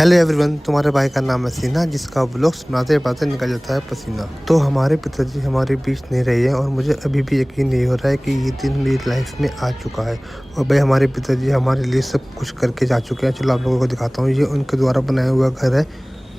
Hello everyone, तुम्हारे भाई का नाम है सीना, जिसका ब्लॉग्स बनाते बनाते निकल जाता है पसीना। तो हमारे पिताजी हमारे बीच नहीं रहे हैं और मुझे अभी भी यकीन नहीं हो रहा है कि ये दिन मेरी लाइफ में आ चुका है। और भाई हमारे पिताजी हमारे लिए सब कुछ करके जा चुके हैं। चलो आप लोगों को दिखाता हूँ। ये उनके द्वारा बनाया हुआ घर है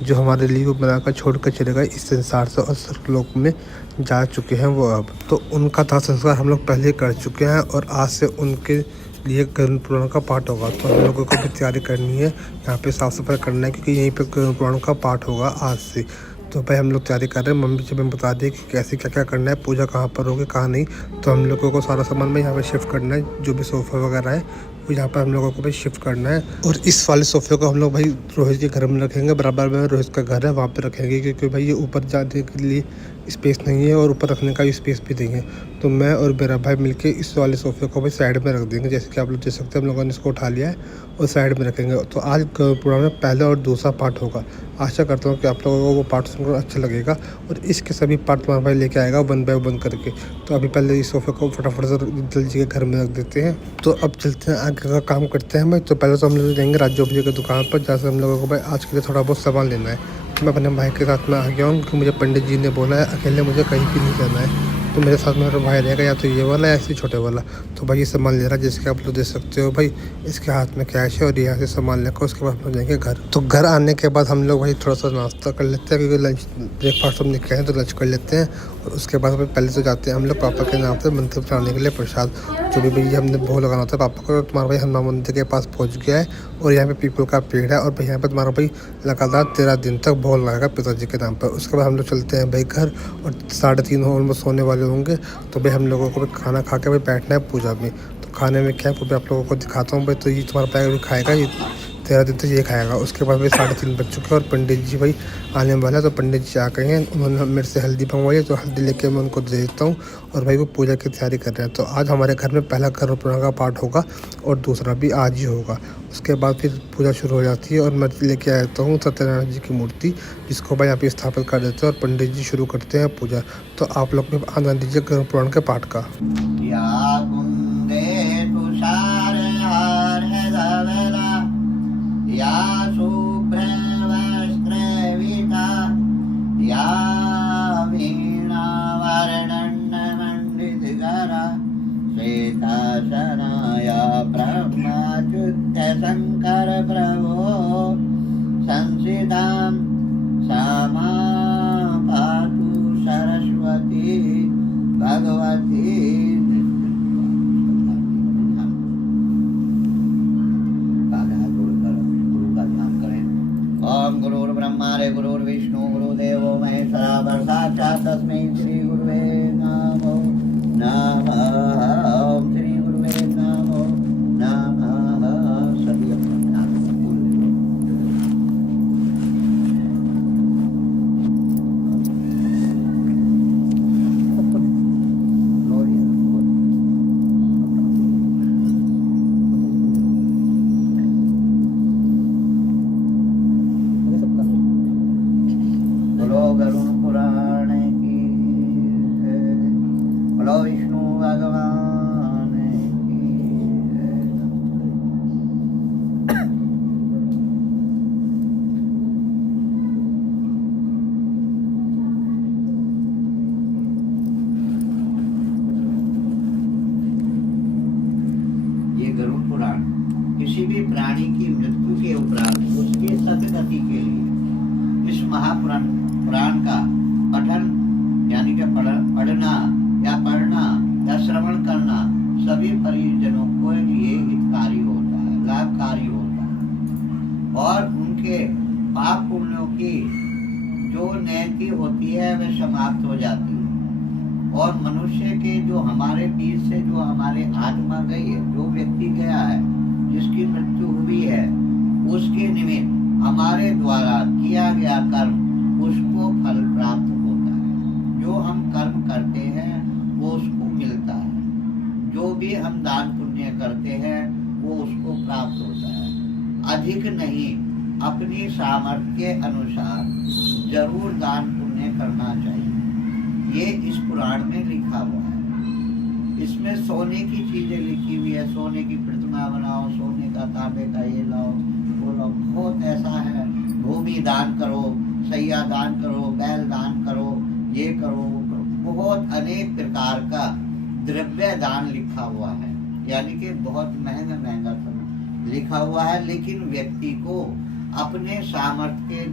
जो हमारे लिए वो बनाकर छोड़ कर चले गए इस संसार से और स्वर्गलोक में जा चुके हैं वो अब। तो उनका दाह संस्कार हम लोग पहले कर चुके हैं और आज से उनके लिए कर्ण पुराण का पाठ होगा। तो हम लोगों को भी तैयारी करनी है, यहाँ पे साफ़ सफाई करना है, क्योंकि यहीं पे कर्ण पुराण का पाठ होगा आज से। तो भाई हम लोग तैयारी कर रहे हैं। मम्मी जी हमें बता दी कि कैसे क्या क्या करना है, पूजा कहाँ पर होगी कहाँ नहीं। तो हम लोगों को सारा सामान में यहाँ पे शिफ्ट करना है, जो भी सोफ़ा वगैरह है वो यहाँ पर हम लोगों को भाई शिफ्ट करना है। और इस वाले सोफ़े को हम लोग भाई रोहित के घर में रखेंगे, बराबर में रोहित का घर है वहाँ पे रखेंगे, क्योंकि भाई ये ऊपर जाने के लिए स्पेस नहीं है और ऊपर रखने का भी स्पेस भी नहीं है। तो मैं और मेरा भाई मिलके इस वाले सोफ़े को भाई साइड में रख देंगे। जैसे कि आप लोग देख सकते हैं हम लोगों ने इसको उठा लिया है और साइड में रखेंगे। तो आज पुराना पहला और दूसरा पार्ट होगा। आशा करता हूँ कि आप लोगों को वो पार्ट सुनकर अच्छा लगेगा और इसके सभी पार्ट तुम्हारा भाई लेके आएगा वन बाय वन करके। तो अभी पहले इस सोफ़े को फटाफट से जल्दी के घर में रख देते हैं। तो अब चलते हैं आगे का काम करते हैं भाई। तो पहले तो हम लोग जाएंगे राजू जी की दुकान पर, जहाँ से हम लोगों को भाई आज के लिए थोड़ा बहुत सामान लेना है। मैं अपने भाई के साथ में आ गया हूँ, क्योंकि मुझे पंडित जी ने बोला है अकेले मुझे कहीं भी नहीं जाना है। तो मेरे साथ में मेरा भाई रहेगा, या तो ये वाला या ऐसे छोटे वाला। तो भाई ये सामान ले रहा है, जैसे कि आप लोग देख सकते हो भाई इसके हाथ में कैश है और यहाँ से सामान लेकर उसके बाद हम जाएंगे घर। तो घर आने के बाद हम लोग भाई थोड़ा सा नाश्ता कर लेते हैं, क्योंकि लंच ब्रेकफास्ट हम निकले हैं तो लंच कर लेते हैं। और उसके बाद भाई पहले तो जाते हैं हम लोग पापा के नाम से मंदिर चढ़ाने के लिए प्रसाद, जो भी भैया हमने भोग लगाना होता है पापा को। तुम्हारा भाई हनुमान मंदिर के पास पहुँच गया है और यहाँ पे पीपल का पेड़ है और भाई यहाँ पे तुम्हारा भाई लगातार 13 दिन तक भोग लगाएगा पिताजी के नाम पर। उसके बाद हम लोग चलते हैं भाई घर और 3:30 ऑलमोस्ट सोने वाले होंगे। तो भाई हम लोगों को भी खाना खा के भाई बैठना है पूजा में। तो खाने में क्या है वो भी आप लोगों को दिखाता हूँ भाई। तो ये तुम्हारा भाई अभी खाएगा, ये 13 दिन तक ये खाएगा। उसके बाद भाई 3:30 बज चुके हैं और पंडित जी भाई आने वाला है। तो पंडित जी आ गए हैं, उन्होंने मेरे से हल्दी मंगवाई है, तो हल्दी लेके मैं उनको दे देता हूँ और भाई वो पूजा की तैयारी कर रहे हैं। तो आज हमारे घर में पहला कर्ण पुराण का पाठ होगा और दूसरा भी आज ही होगा। उसके बाद फिर पूजा शुरू हो जाती है और मैं लेके आता हूँ सत्यनारायण जी की मूर्ति, जिसको भाई यहाँ पे स्थापित कर देते हैं और पंडित जी शुरू करते हैं पूजा। तो आप लोग भी आनंद लीजिए कर्ण पुराण के पाठ का। या शुभ्रवस्त्रविता या वीणावर्णन्नमण्डितकरा श्वेताशना या ब्रह्मच्युतशङ्कर प्रभो संसितां सा मां पातु सरस्वती भगवती। ओम गुरुर्ब्रह्मा गुरुर्विष्णु गुरुदेवो महेश्वरा साक्षात् तस्मै श्री गुरुवे नमो नमः। ओम श्री गुरुवे नमो नमः। सभी गरुड़ पुराण की बोलो विष्णु भगवान की। ये गरुड़ पुराण किसी भी प्राणी की मृत्यु के उपरांत उसके सदगति के लिए इस महापुराण का पठन यानी कि पढ़ना या पढ़ना या श्रवण करना सभी परिजनों के लिए हितकारी होता है, लाभकारी होता है और उनके पाप पुण्यों की जो नियति होती है वह समाप्त हो जाती है। और मनुष्य के जो हमारे बीच से जो हमारे आत्मा गई है, जो व्यक्ति गया है जिसकी मृत्यु हुई है, उसके निमित्त हमारे द्वारा किया गया कर्म उसको फल प्राप्त होता है। जो हम कर्म करते हैं वो उसको मिलता है, जो भी हम दान पुण्य करते हैं वो उसको प्राप्त होता है। अधिक नहीं, अपनी सामर्थ्य के अनुसार जरूर दान पुण्य करना चाहिए। ये इस पुराण में लिखा हुआ है। इसमें सोने की चीजें लिखी हुई है, सोने की प्रतिमा बनाओ, सोने का तांबे का ये लाओ वो लाओ, बहुत ऐसा है भूमि दान करो, सैया दान करो, बैल दान करो, ये करो, बहुत अनेक प्रकार का द्रव्य दान लिखा हुआ है, यानी कि बहुत महंगा महंगा सब लिखा हुआ है। लेकिन व्यक्ति को अपने सामर्थ्य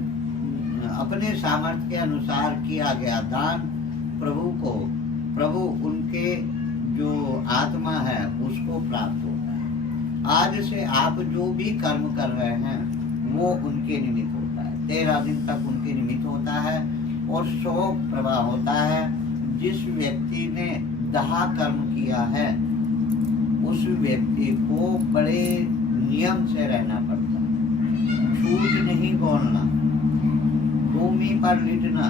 के अनुसार किया गया दान प्रभु उनके जो आत्मा है उसको प्राप्त होता है। आज से आप जो भी कर्म कर रहे हैं वो उनके निमित्त होता है, 13 दिन तक उनके निमित्त होता है और शोक प्रवाह होता है। जिस व्यक्ति ने दाह कर्म किया है उस व्यक्ति को बड़े नियम से रहना पड़ता है, झूठ नहीं बोलना, भूमि पर लिटना,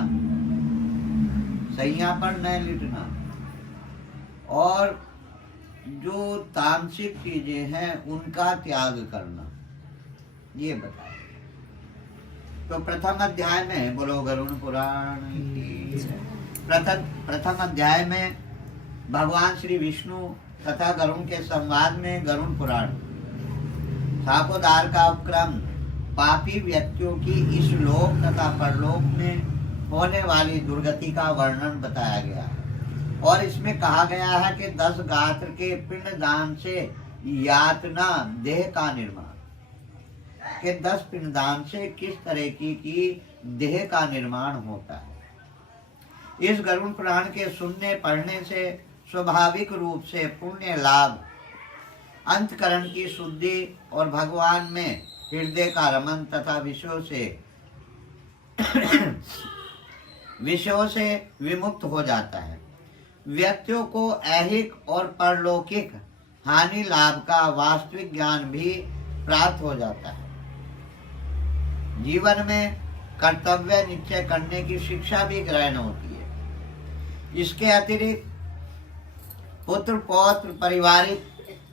सैया पर न लिटना, और जो तामसिक चीजें हैं उनका त्याग करना, ये बताया। तो प्रथम अध्याय में बोलो गरुड़ पुराण की जय। प्रथम अध्याय में भगवान श्री विष्णु तथा गरुड़ के संवाद में गरुड़ पुराण शापोद्धार का उपक्रम, पापी व्यक्तियों की इस लोक तथा परलोक में होने वाली दुर्गति का वर्णन बताया गया है। और इसमें कहा गया है कि 10 गात्र के पिंडदान से यातना देह का निर्माण, कि 10 पिंडदान से किस तरह की देह का निर्माण होता है। इस गरुड़ पुराण के सुनने पढ़ने से स्वाभाविक रूप से पुण्य लाभ, अंतकरण की शुद्धि और भगवान में हृदय का रमन तथा विषयों से विमुक्त हो जाता है। व्यक्तियों को ऐहिक और परलौकिक हानि लाभ का वास्तविक ज्ञान भी प्राप्त हो जाता है। जीवन में कर्तव्य निश्चय करने की शिक्षा भी ग्रहण होती है। इसके अतिरिक्त पुत्र पौत्र पारिवारिक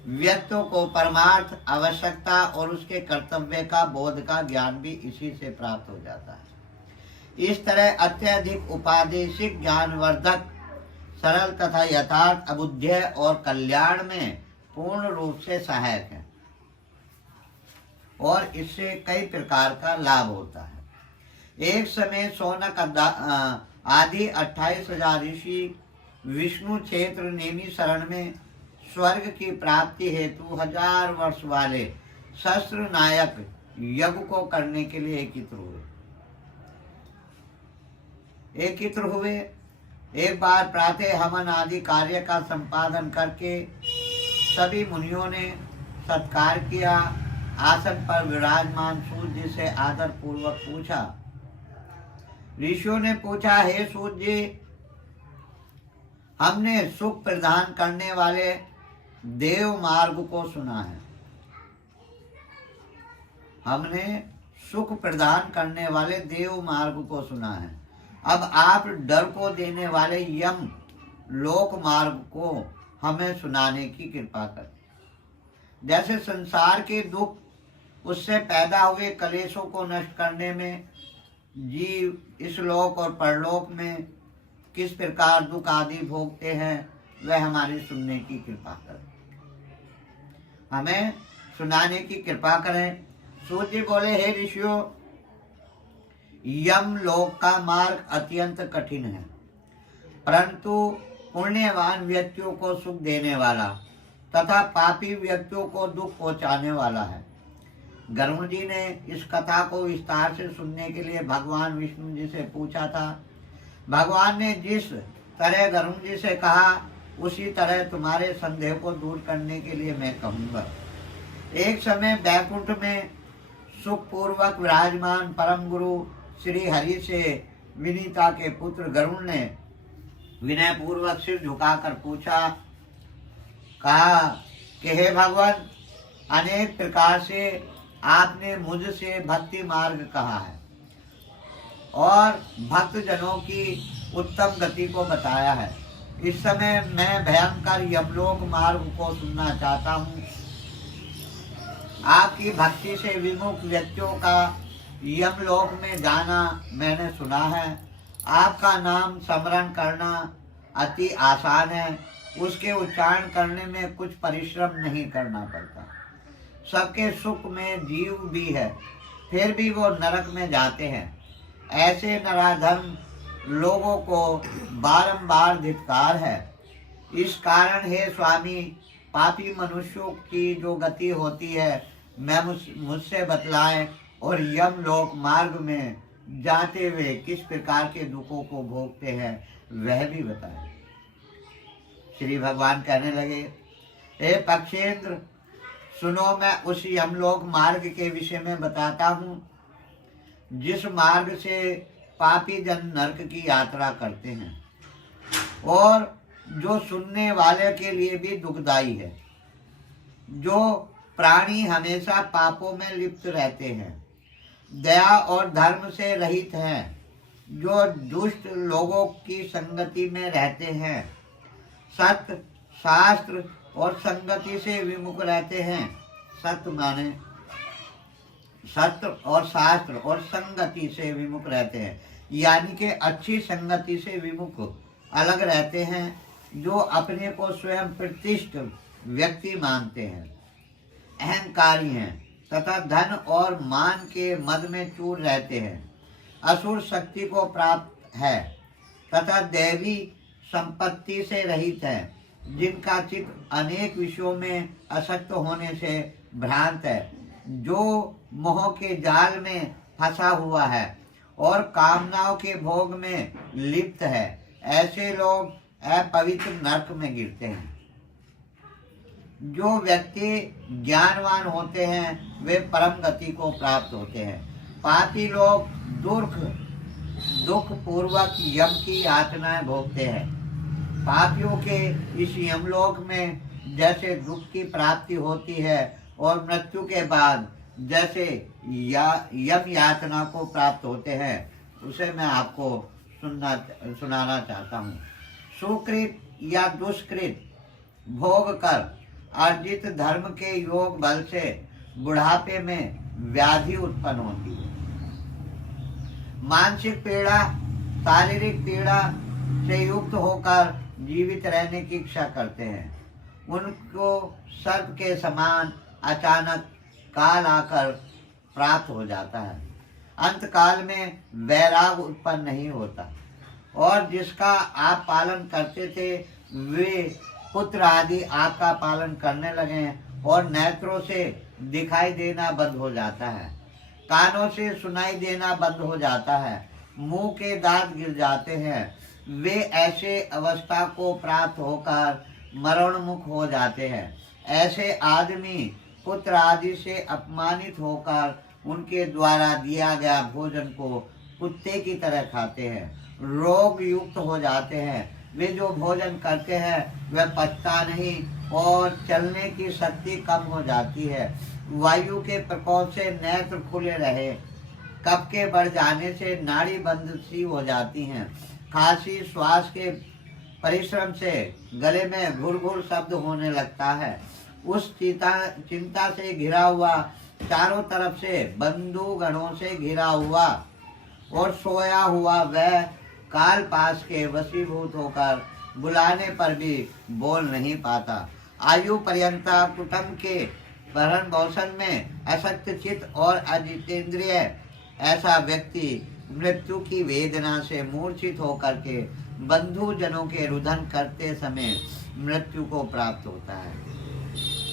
व्यक्तियों को परमार्थ, आवश्यकता और उसके कर्तव्य का बोध का ज्ञान भी इसी से प्राप्त हो जाता है। इस तरह अत्यधिक उपादेशिक ज्ञानवर्धक, सरल तथा यथार्थ अबुद्ध्य और कल्याण में पूर्ण रूप से सहायक है और इससे कई प्रकार का लाभ होता है। एक समय शौनक आदि 28,000 ऋषि विष्णु क्षेत्र नेमी शरण में स्वर्ग की प्राप्ति हेतु 1000 वर्ष वाले शस्त्र नायक यज्ञ को करने के लिए एकत्र हुए। एक बार प्रातः हवन आदि कार्य का संपादन करके सभी मुनियों ने सत्कार किया। आसन पर विराजमान सूर्य जी से आदर पूर्वक पूछा। ऋषियों ने पूछा, हे सूर्य जी, हमने सुख प्रदान करने वाले देव मार्ग को सुना है। हमने सुख प्रदान करने वाले देव मार्ग को सुना है। अब आप डर को देने वाले यम लोक मार्ग को हमें सुनाने की कृपा करें। जैसे संसार के दुख, उससे पैदा हुए कलेशों को नष्ट करने में जीव इस लोक और परलोक में किस प्रकार दुख आदि भोगते हैं, वह हमारी सुनने की कृपा करें, हमें सुनाने की कृपा करें। सूर्य बोले, हे ऋषियों, यम लोक का मार्ग अत्यंत कठिन है, परंतु पुण्यवान व्यक्तियों को सुख देने वाला तथा पापी व्यक्तियों को दुख पहुंचाने वाला है। गरुड़ जी ने इस कथा को विस्तार से सुनने के लिए भगवान विष्णु जी से पूछा था। भगवान ने जिस तरह गरुड़ जी से कहा, उसी तरह तुम्हारे संदेह को दूर करने के लिए मैं कहूँगा। एक समय बैकुंठ में सुखपूर्वक विराजमान परम गुरु श्री हरि से विनीता के पुत्र गरुड़ ने विनय पूर्वक सिर झुकाकर पूछा, कहा कि हे भगवान, अनेक प्रकार से आपने मुझसे भक्ति मार्ग कहा है और भक्त जनों की उत्तम गति को बताया है। इस समय मैं भयंकर यमलोक मार्ग को सुनना चाहता हूँ। आपकी भक्ति से विमुख व्यक्तियों का यमलोक में जाना मैंने सुना है। आपका नाम स्मरण करना अति आसान है, उसके उच्चारण करने में कुछ परिश्रम नहीं करना पड़ता। सबके सुख में जीव भी है, फिर भी वो नरक में जाते हैं। ऐसे नराधम लोगों को बारंबार धिक्कार है। इस कारण हे स्वामी, पापी मनुष्यों की जो गति होती है मैं मुझसे बतलाएं, और यमलोक मार्ग में जाते हुए किस प्रकार के दुखों को भोगते हैं वह भी बताएं। श्री भगवान कहने लगे, हे पक्षेंद्र, सुनो, मैं उस यमलोक मार्ग के विषय में बताता हूँ जिस मार्ग से पापी जन नरक की यात्रा करते हैं, और जो सुनने वाले के लिए भी दुखदाई है। जो प्राणी हमेशा पापों में लिप्त रहते हैं, दया और धर्म से रहित हैं, जो दुष्ट लोगों की संगति में रहते हैं, सत्य, शास्त्र और संगति से विमुख रहते हैं। सत्य माने सत्य और शास्त्र और संगति से विमुख रहते हैं, यानी कि अच्छी संगति से विमुख अलग रहते हैं, जो अपने को स्वयं प्रतिष्ठित व्यक्ति मानते हैं, अहंकारी हैं तथा धन और मान के मद में चूर रहते हैं, असुर शक्ति को प्राप्त है तथा दैवी संपत्ति से रहित है, जिनका चित्त अनेक विषयों में आसक्त होने से भ्रांत है, जो मोह के जाल में फंसा हुआ है और कामनाओं के भोग में लिप्त है। ऐसे लोग अपवित्र नरक में गिरते हैं। जो व्यक्ति ज्ञानवान होते हैं वे परम गति को प्राप्त होते हैं। पापी लोग दुख पूर्वक यम की यातनाएं भोगते हैं। पापियों के इस यमलोक में जैसे दुख की प्राप्ति होती है और मृत्यु के बाद जैसे यम यातना को प्राप्त होते हैं, उसे मैं आपको सुनाना चाहता हूँ। सुकृत या दुष्कृत भोग कर अर्जित धर्म के योग बल से बुढ़ापे में व्याधि उत्पन्न होती है। मानसिक पीड़ा, शारीरिक पीड़ा से युक्त होकर जीवित रहने की इच्छा करते हैं। उनको सर्प के समान अचानक काल आकर प्राप्त हो जाता है। अंत काल में वैराग उत्पन्न नहीं होता, और जिसका आप पालन करते थे वे पुत्र आदि आपका पालन करने लगे, और नेत्रों से दिखाई देना बंद हो जाता है, कानों से सुनाई देना बंद हो जाता है, मुंह के दांत गिर जाते हैं। वे ऐसे अवस्था को प्राप्त होकर मरणमुख हो जाते हैं। ऐसे आदमी पुत्र आदि से अपमानित होकर उनके द्वारा दिया गया भोजन को कुत्ते की तरह खाते हैं, रोग युक्त हो जाते हैं। वे जो भोजन करते हैं वह पचता नहीं, और चलने की शक्ति कम हो जाती है। वायु के प्रकोप से नेत्र खुले रहे, कफ के बढ़ जाने से नाड़ी बंद सी हो जाती हैं। खांसी, श्वास के परिश्रम से गले में घुर-घुर शब्द होने लगता है। उस चिंता से घिरा हुआ, चारों तरफ से बंधुगणों से घिरा हुआ और सोया हुआ वह काल पास के वशीभूत होकर बुलाने पर भी बोल नहीं पाता। आयु पर्यंता कुटुंब के भरण पोषण में असक्त चित्त और अजितेंद्रिय ऐसा व्यक्ति मृत्यु की वेदना से मूर्छित होकर के बंधु जनों के रुदन करते समय मृत्यु को प्राप्त होता है।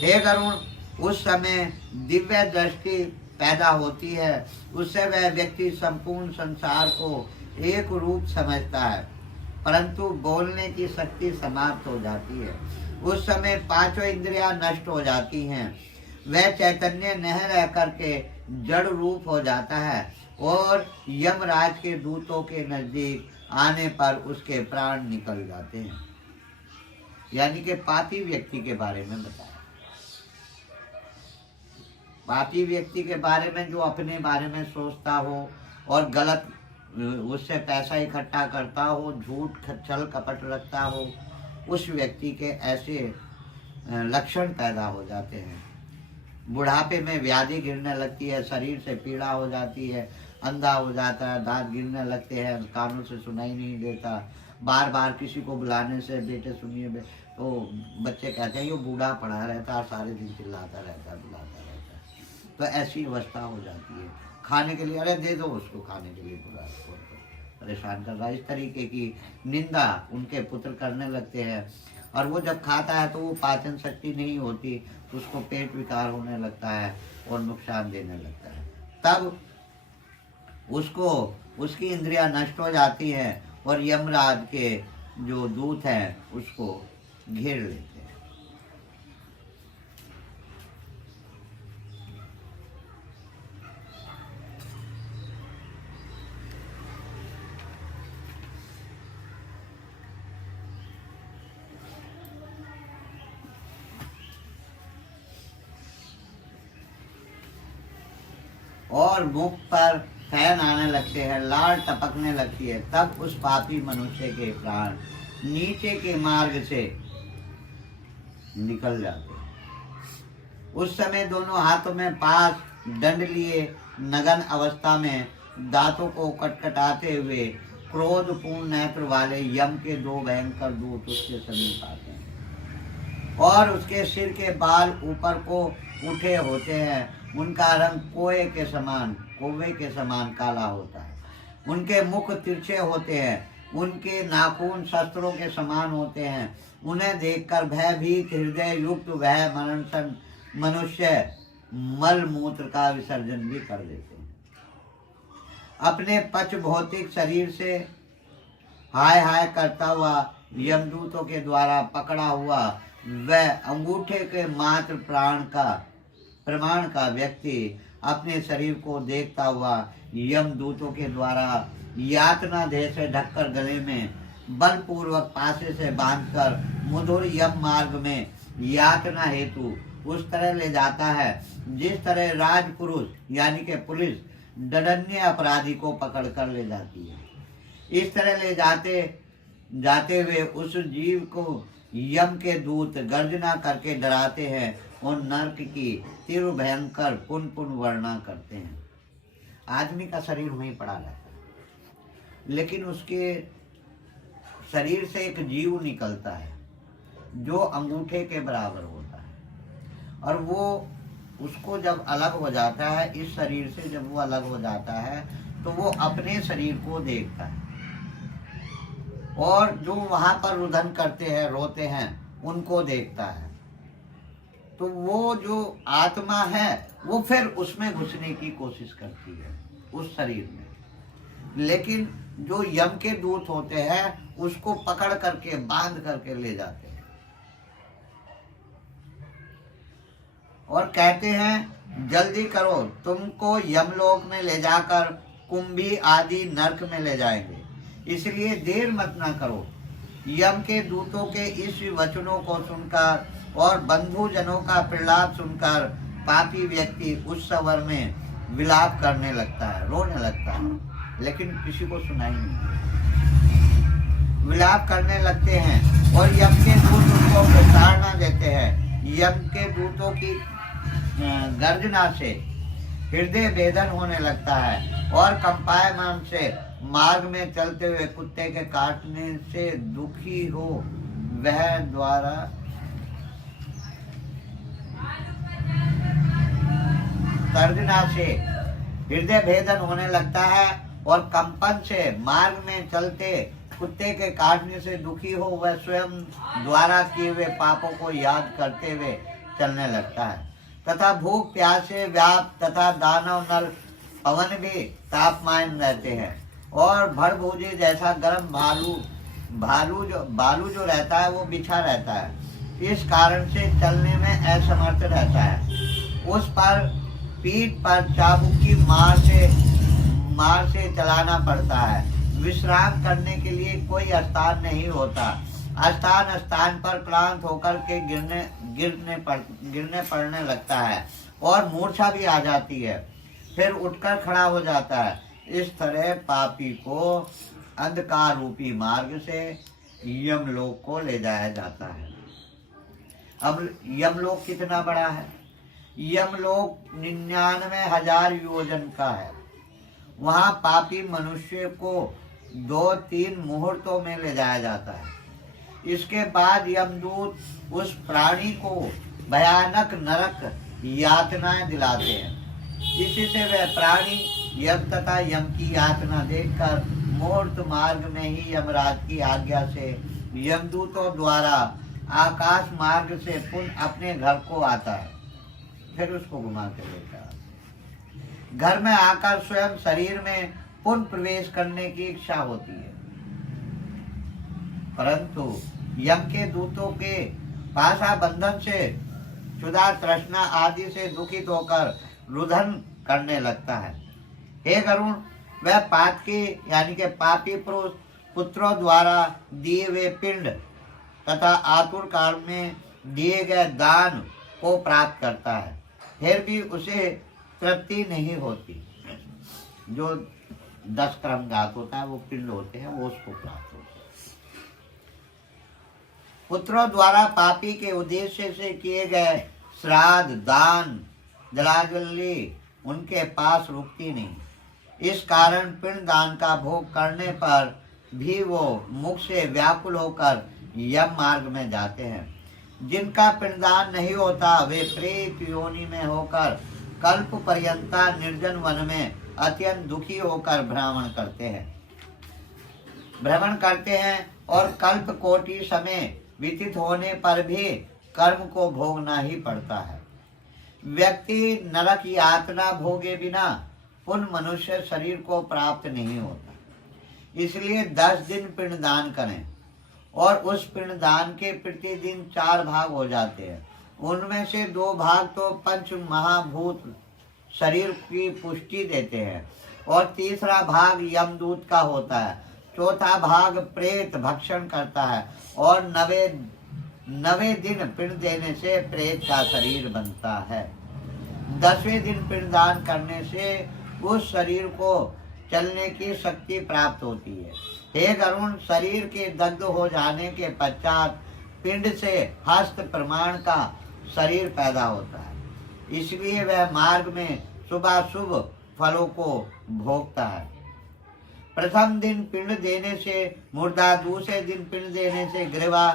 हे गरुण, उस समय दिव्य दृष्टि पैदा होती है। उससे वह व्यक्ति संपूर्ण संसार को एक रूप समझता है, परंतु बोलने की शक्ति समाप्त हो जाती है। उस समय पांचों इंद्रियां नष्ट हो जाती हैं। वह चैतन्य न रह करके जड़ रूप हो जाता है, और यमराज के दूतों के नजदीक आने पर उसके प्राण निकल जाते हैं। यानी कि पापी व्यक्ति के बारे में बताया। पापी व्यक्ति के बारे में जो अपने बारे में सोचता हो और गलत उससे पैसा इकट्ठा करता हो, झूठ छल कपट रखता हो, उस व्यक्ति के ऐसे लक्षण पैदा हो जाते हैं। बुढ़ापे में व्याधि गिरने लगती है, शरीर से पीड़ा हो जाती है, अंधा हो जाता है, दांत गिरने लगते हैं, कानों से सुनाई नहीं देता, बार बार किसी को बुलाने से बेटे सुनिए तो बच्चे कहते हैं ये बूढ़ा पड़ा रहता है, सारे दिन चिल्लाता रहता है, बुलाता रहता है। तो ऐसी अवस्था हो जाती है। खाने के लिए, अरे दे दो उसको खाने के लिए, बुला उसको, परेशान कर रहा है। इस तरीके की निंदा उनके पुत्र करने लगते हैं। और वो जब खाता है तो वो पाचन शक्ति नहीं होती, उसको पेट विकार होने लगता है और नुकसान देने लगता है। तब उसको उसकी इंद्रियां नष्ट हो जाती हैं और यमराज के जो दूत हैं उसको घेर लेते हैं। और मुख पर फैन आने लगते हैं, लाल टपकने लगती है। तब उस पापी मनुष्य के प्राण नीचे के मार्ग से निकल जाते हैं। उस समय दोनों हाथों में पास दंड लिए नगन अवस्था में दांतों को कटकटाते हुए क्रोधपूर्ण नेत्र वाले यम के दो भयंकर दूत उसके समीप आते हैं और उसके सिर के बाल ऊपर को उठे होते हैं। उनका रंग कौवे के समान काला होता है। उनके मुख तिरछे होते हैं, उनके नाखून शस्त्रों के समान होते हैं। उन्हें देखकर भयभीत हृदय युक्त वह मनुष्य मल मूत्र का विसर्जन भी कर देते हैं। अपने पच भौतिक शरीर से हाय हाय करता हुआ यमदूतों के द्वारा पकड़ा हुआ वह अंगूठे के मात्र प्रमाण का व्यक्ति अपने शरीर को देखता हुआ यमदूतों के द्वारा यातना देह से ढककर गले में बलपूर्वक पासे से बांधकर मधुर यम मार्ग में यातना हेतु उस तरह ले जाता है जिस तरह राजपुरुष यानी कि पुलिस दंडनीय अपराधी को पकड़ कर ले जाती है। इस तरह ले जाते हुए उस जीव को यम के दूत गर्जना करके डराते हैं और नरक की तीव्र भयंकर पुन वर्णना करते हैं। आदमी का शरीर वहीं पड़ा रहता है, लेकिन उसके शरीर से एक जीव निकलता है जो अंगूठे के बराबर होता है और वो उसको जब अलग हो जाता है, इस शरीर से जब वो अलग हो जाता है तो वो अपने शरीर को देखता है और जो वहां पर रुदन करते हैं, रोते हैं, उनको देखता है। तो वो जो आत्मा है वो फिर उसमें घुसने की कोशिश करती है उस शरीर में, लेकिन जो यम के दूत होते हैं उसको पकड़ करके बांध करके ले जाते हैं और कहते हैं जल्दी करो, तुमको यमलोक में ले जाकर कुंभी आदि नरक में ले जाएंगे, इसलिए देर मत ना करो। यम के दूतों के इस वचनों को सुनकर और बंधुजनों का प्रलाप सुनकर पापी व्यक्ति उस सवर में विलाप करने लगता है, रोने लगता है, लेकिन किसी को सुनाई नहीं। विलाप करने लगते हैं और यम के दूत उनको प्रताड़ना देते हैं। यम के दूतों की गर्जना से हृदय भेदन होने लगता है और कंपायमान से मार्ग में चलते हुए कुत्ते के काटने से दुखी हो वह द्वारा गर्जना से हृदय भेदन होने लगता है और कंपन से मार्ग में चलते कुत्ते के काटने से दुखी हो वह स्वयं द्वारा किए हुए पापों को याद करते हुए चलने लगता है तथा भूख प्यास से व्याप्त तथा दानव नल पवन भी तापमान रहते हैं और भड़भूजे जैसा गर्म बालू जो रहता है वो बिछा रहता है। इस कारण से चलने में असमर्थ रहता है। उस पर पीठ पर चाबुक की मार से चलाना पड़ता है। विश्राम करने के लिए कोई स्थान नहीं होता। स्थान पर क्लांत होकर के गिरने पड़ने लगता है और मूर्छा भी आ जाती है, फिर उठकर खड़ा हो जाता है। इस तरह पापी को अंधकार रूपी मार्ग से यमलोक को ले जाया जाता है। अब यमलोक कितना बड़ा है? यमलोक 99,000 योजन का है। वहां पापी मनुष्य को 2-3 मुहूर्तों में ले जाया जाता है। इसके बाद यमदूत उस प्राणी को भयानक नरक यातनाएं दिलाते हैं इसी से वह प्राणी यम तथा यम की यातना देखकर मूर्त मार्ग में ही यमराज की आज्ञा से यमदूतों द्वारा आकाश मार्ग से पुनः अपने घर को आता है, फिर उसको घुमा के लेता है। घर में आकर स्वयं शरीर में पुनः प्रवेश करने की इच्छा होती है, परंतु यम के दूतों के पाशा बंधन से क्षुधा तृष्णा आदि से दुखित होकर रुदन करने लगता है। हे गरुण, वह पातकी यानी के पापी पुरुष पुत्रों द्वारा दिए हुए पिंड तथा आतुर काल में दिए गए दान को प्राप्त करता है, फिर भी उसे तृप्ति नहीं होती। जो 10 क्रम घात होता है, वो पिंड होते हैं, वो उसको प्राप्त होता है। पुत्रों द्वारा पापी के उद्देश्य से किए गए श्राद्ध दान जलाजली उनके पास रुकती नहीं। इस कारण पिंड दान का भोग करने पर भी वो मुख से व्याकुल होकर यम मार्ग में जाते हैं। जिनका पिंडदान नहीं होता वे प्रेत योनि में होकर कल्प पर्यंता निर्जन वन में अत्यंत दुखी होकर भ्रमण करते हैं और कल्प कोटि समय व्यतीत होने पर भी कर्म को भोगना ही पड़ता है। व्यक्ति नरक यातना भोगे बिना पुनः मनुष्य शरीर को प्राप्त नहीं होता। इसलिए 10 दिन पिंडदान करें और उस पिंडदान के प्रतिदिन 4 भाग हो जाते हैं। उनमें से 2 भाग तो पंच महाभूत शरीर की पुष्टि देते हैं और तीसरा भाग यमदूत का होता है। चौथा भाग प्रेत भक्षण करता है और 9वें दिन पिंड देने से प्रेत का शरीर बनता है। 10वें दिन पिंडदान करने से उस शरीर को चलने की शक्ति प्राप्त होती है। हे गरुण, शरीर के दग्ध हो जाने के पश्चात पिंड से हस्त प्रमाण का शरीर पैदा होता है। इसलिए वह मार्ग में शुभाशुभ फलों को भोगता है। प्रथम दिन पिंड देने से मुर्दा, दूसरे दिन पिंड देने से ग्रीवा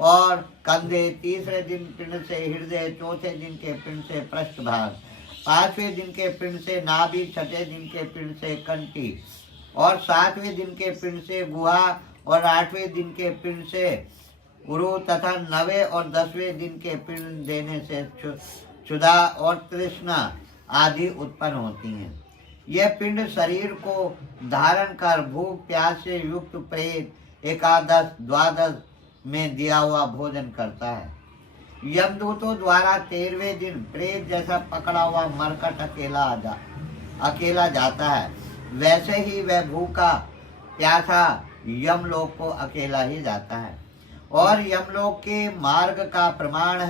और कंधे, तीसरे दिन पिंड से हृदय, चौथे दिन के पिंड से पृष्ठभाग, 5वें दिन के पिंड से नाभि, 6ठे दिन के पिंड से कंठी और 7वें दिन के पिंड से गुहा और 8वें दिन के पिंड से उरु तथा 9वें और 10वें दिन के पिंड देने से क्षुधा और तृष्णा आदि उत्पन्न होती हैं। यह पिंड शरीर को धारण कर भूख प्यास से युक्त प्रेत एकादश द्वादश में दिया हुआ भोजन करता है। यमदूतों द्वारा 13वें दिन प्रेत जैसा पकड़ा हुआ मरकट अकेला जाता है। वैसे ही वह भूखा प्यासा यमलोक को अकेला ही जाता है। और यमलोक के मार्ग का प्रमाण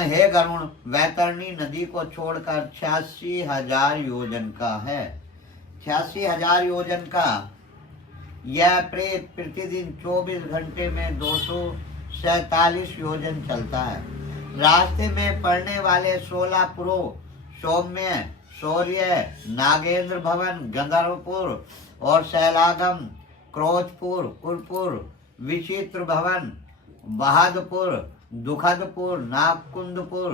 है गरुण, वैतरणी नदी को छोड़कर 86,000 योजन का है। 86,000 योजन का यह प्रेत प्रतिदिन 24 घंटे में 247 योजन चलता है। रास्ते में पड़ने वाले 16 पुरों सौम्य, शौर्य, नागेंद्र भवन, गंधर्वपुर और शैलागम, क्रोधपुर, कुरपुर, विचित्र भवन, बहादपुर, दुखदपुर, नागकुंदपुर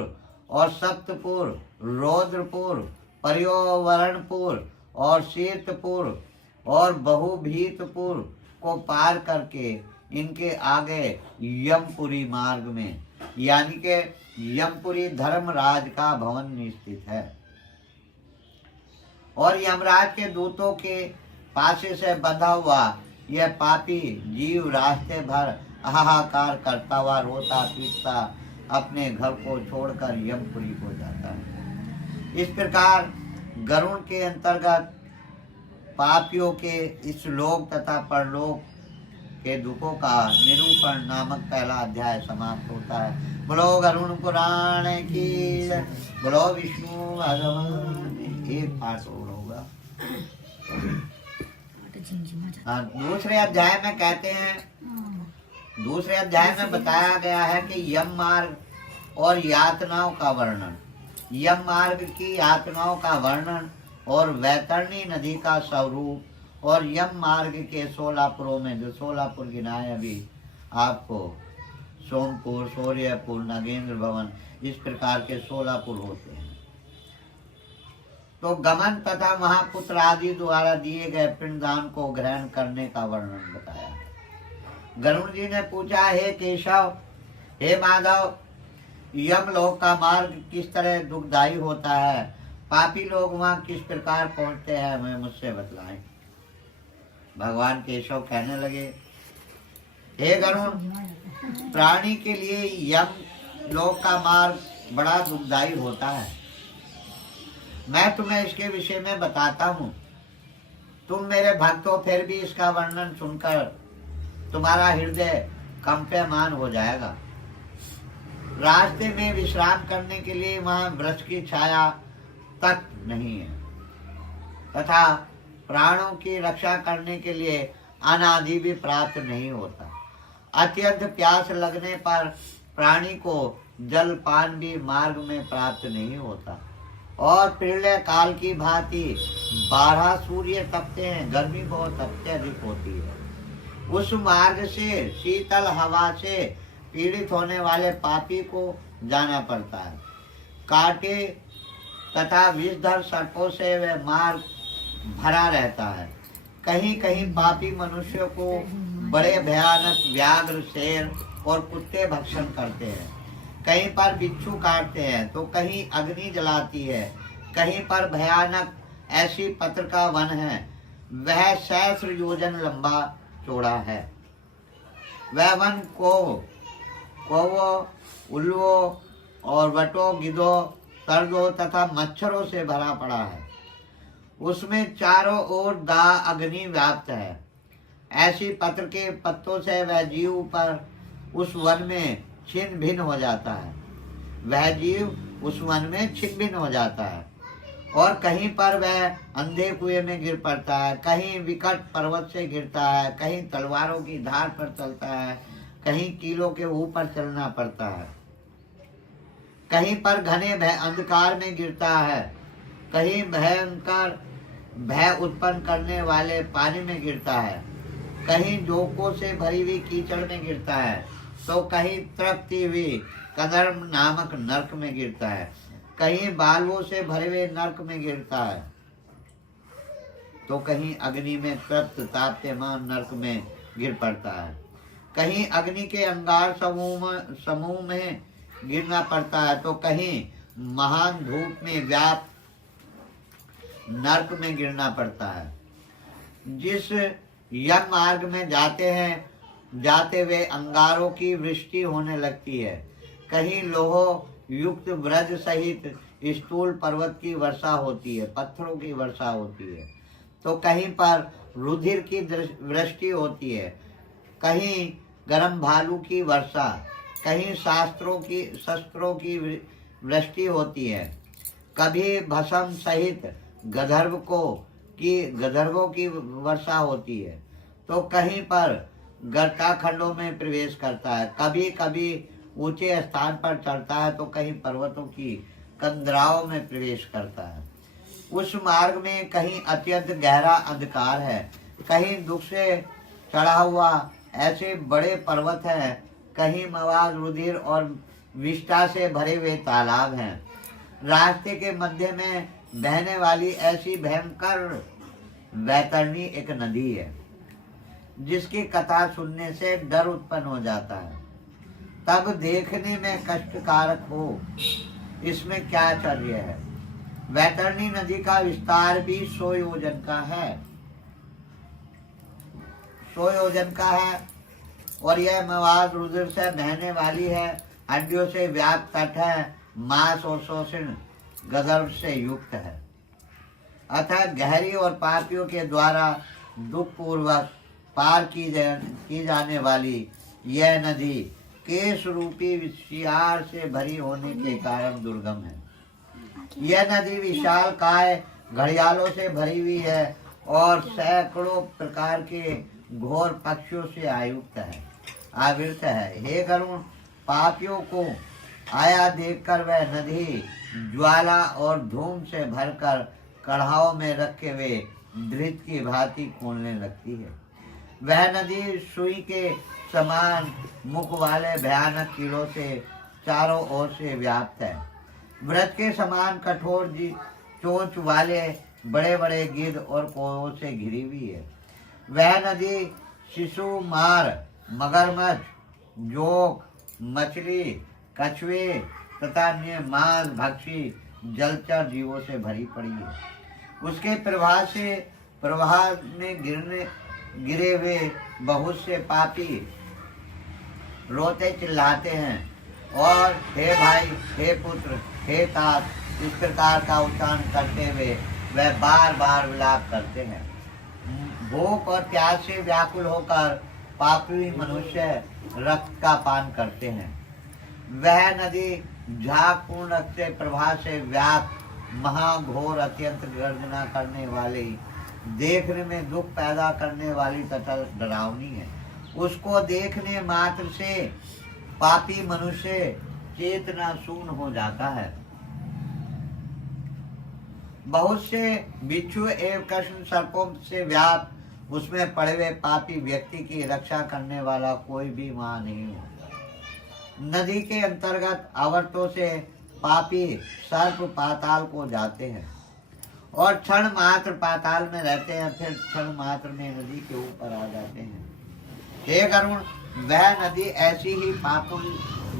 और सप्तपुर, रौद्रपुर, पर्यावरणपुर और शीतपुर और बहुभीतपुर को पार करके इनके आगे यमपुरी मार्ग में यानी के यमपुरी धर्मराज का भवन स्थित है। और यमराज के दूतों के पासे से बंधा हुआ यह पापी जीव रास्ते भर हाहाकार करता हुआ रोता पीटता अपने घर को छोड़कर यमपुरी को जाता है। इस प्रकार गरुण के अंतर्गत पापियों के इस लोक तथा परलोक के दुखों का निरूपण नामक पहला अध्याय समाप्त होता है। बोलो गरुण पुराण की, बोलो विष्णु भगवान। एक पाठ और होगा। दूसरे अध्याय में कहते हैं, दूसरे अध्याय में बताया गया है कि यम मार्ग और यातनाओं का वर्णन, यम मार्ग की यातनाओं का वर्णन और वैतरणी नदी का स्वरूप और यम मार्ग के 16 पुरों में जो 16 पुर गिनाए अभी आपको, सोमपुर, शौर्यपुर, नागेंद्र भवन, इस प्रकार के 16 पुर होते हैं। तो गमन तथा महापुत्र आदि द्वारा दिए गए पिंडदान को ग्रहण करने का वर्णन बताया। गरुड़ जी ने पूछा, हे केशव, हे माधव, यमलोक का मार्ग किस तरह दुखदायी होता है? पापी लोग वहां किस प्रकार पहुंचते हैं, हमें मुझसे बतलाएं। भगवान केशव कहने लगे, हे गरुड़, प्राणी के लिए यम लोक का मार्ग बड़ा दुखदायी होता है। मैं तुम्हें इसके विषय में बताता हूँ। तुम मेरे भक्त हो, फिर भी इसका वर्णन सुनकर तुम्हारा हृदय कंपमान हो जाएगा। रास्ते में विश्राम करने के लिए वहां वृक्ष की छाया तक नहीं है तथा प्राणों की रक्षा करने के लिए अन्न आदि भी प्राप्त नहीं होता। अत्यंत प्यास लगने पर प्राणी को जल पान भी मार्ग में प्राप्त नहीं होता और प्रलय काल की भांति 12 सूर्य तपते हैं, गर्मी बहुत अत्यधिक होती है। उस मार्ग से शीतल हवा से पीड़ित होने वाले पापी को जाना पड़ता है। कांटे तथा विषधर सर्पों से वह मार्ग भरा रहता है। कहीं कहीं पापी मनुष्यों को बड़े भयानक व्याघ्र, शेर और कुत्ते भक्षण करते हैं। कहीं पर बिच्छू काटते हैं तो कहीं अग्नि जलाती है। कहीं पर भयानक ऐसी पत्र का वन है, वह सहस्र योजन लंबा चौड़ा है। वह वन कौवों, उल्लुओं और वटों, गिद्धों, सर्दों तथा मच्छरों से भरा पड़ा है। उसमें चारों ओर दाह अग्नि व्याप्त है। ऐसी पत्र के पत्तों से वह जीव पर उस वन में छिन्न भिन्न हो जाता है। वह जीव उस वन में छिन्न भिन्न हो जाता है और कहीं पर वह अंधे कुएं में गिर पड़ता है, कहीं विकट पर्वत से गिरता है, कहीं तलवारों की धार पर चलता है, कहीं कीलों के ऊपर चलना पड़ता है, कहीं पर घने अंधकार में गिरता है, कहीं भयंकर भय उत्पन्न करने वाले पानी में गिरता है, कहीं जोकों से भरी हुई कीचड़ में गिरता है, तो कहीं तृप्ति हुई कदर्म नामक नरक में गिरता है, कहीं बालुओं से भरे हुए नरक में गिरता है, तो कहीं अग्नि में तृप्त ताप्यमान नरक में गिर पड़ता है, कहीं अग्नि के अंगार समूह में गिरना पड़ता है, तो कहीं महान धूप में व्याप्त नरक में गिरना पड़ता है। जिस यम मार्ग में जाते हुए अंगारों की वृष्टि होने लगती है। कहीं लोह युक्त ब्रज सहित स्थूल पर्वत की वर्षा होती है, पत्थरों की वर्षा होती है, तो कहीं पर रुधिर की वृष्टि होती है, कहीं गरम भालू की वर्षा, कहीं शस्त्रों की वृष्टि होती है, कभी भस्म सहित गंधर्वों की वर्षा होती है, तो कहीं पर गर्ताखंडों में प्रवेश करता है, कभी कभी ऊंचे स्थान पर चढ़ता है, तो कहीं पर्वतों की कंदराओं में प्रवेश करता है। उस मार्ग में कहीं अत्यंत गहरा अंधकार है, कहीं दुख से चढ़ा हुआ ऐसे बड़े पर्वत हैं, कहीं मवाद, रुधिर और विष्ठा से भरे हुए तालाब हैं। रास्ते के मध्य में बहने वाली ऐसी भयंकर वैतरणी एक नदी है, जिसकी कथा सुनने से डर उत्पन्न हो जाता है, तब देखने में कष्टकारक हो इसमें क्या आश्चर्य है। वैतरणी नदी का विस्तार भी 100 योजन का है, 100 योजन का है, और यह मवाद रुधिर से बहने वाली है, हड्डियों से व्याप्त तट है, मांस और शोषण गंधर्व से युक्त है। अतः गहरी और पापियों के द्वारा दुख पूर्वक पार की जाने वाली यह नदी केश रूपी शियार से भरी होने के कारण दुर्गम है। यह नदी विशाल काय घड़ियालों से भरी हुई है और सैकड़ों प्रकार के घोर पक्षियों से आवृत है। हे गरुड़, पापियों को आया देखकर वह नदी ज्वाला और धूम से भरकर कढ़ाओं में रखे हुए धृत की भांति खोलने लगती है। वह नदी सुई के समान मुख वाले भयानक कीड़ों से चारों ओर से व्याप्त है। व्रत के समान कठोर चोंच वाले बड़े बड़े गिद्ध और कौओं से घिरी हुई है। वह नदी शिशु, मार, मगरमच्छ, जोक, मछली, कछुए तथा अन्य मांस भक्षी जलचर जीवों से भरी पड़ी है। उसके प्रवाह में गिरे हुए बहुत से पापी रोते चिल्लाते हैं और हे भाई, हे पुत्र, हे तात, इस प्रकार का उच्चारण करते हुए वह बार बार विलाप करते हैं। भूख और प्यास से व्याकुल होकर पापी मनुष्य रक्त का पान करते हैं। वह नदी झागपूर्ण रक्त से प्रभा से व्याप्त महाघोर अत्यंत गर्जना करने वाली, देखने में दुख पैदा करने वाली तथा डरावनी है। उसको देखने मात्र से पापी मनुष्य चेतना शून्य हो जाता है। बहुत से बिच्छू एवं कृष्ण सर्पों से व्याप्त उसमें पड़े हुए पापी व्यक्ति की रक्षा करने वाला कोई भी वहां नहीं हो। नदी के अंतर्गत आवर्तों से पापी सर्प पाताल को जाते हैं और क्षण मात्र पाताल में रहते हैं, फिर क्षण मात्र में नदी के ऊपर आ जाते हैं। हे गरुण, वह नदी ऐसी ही पापों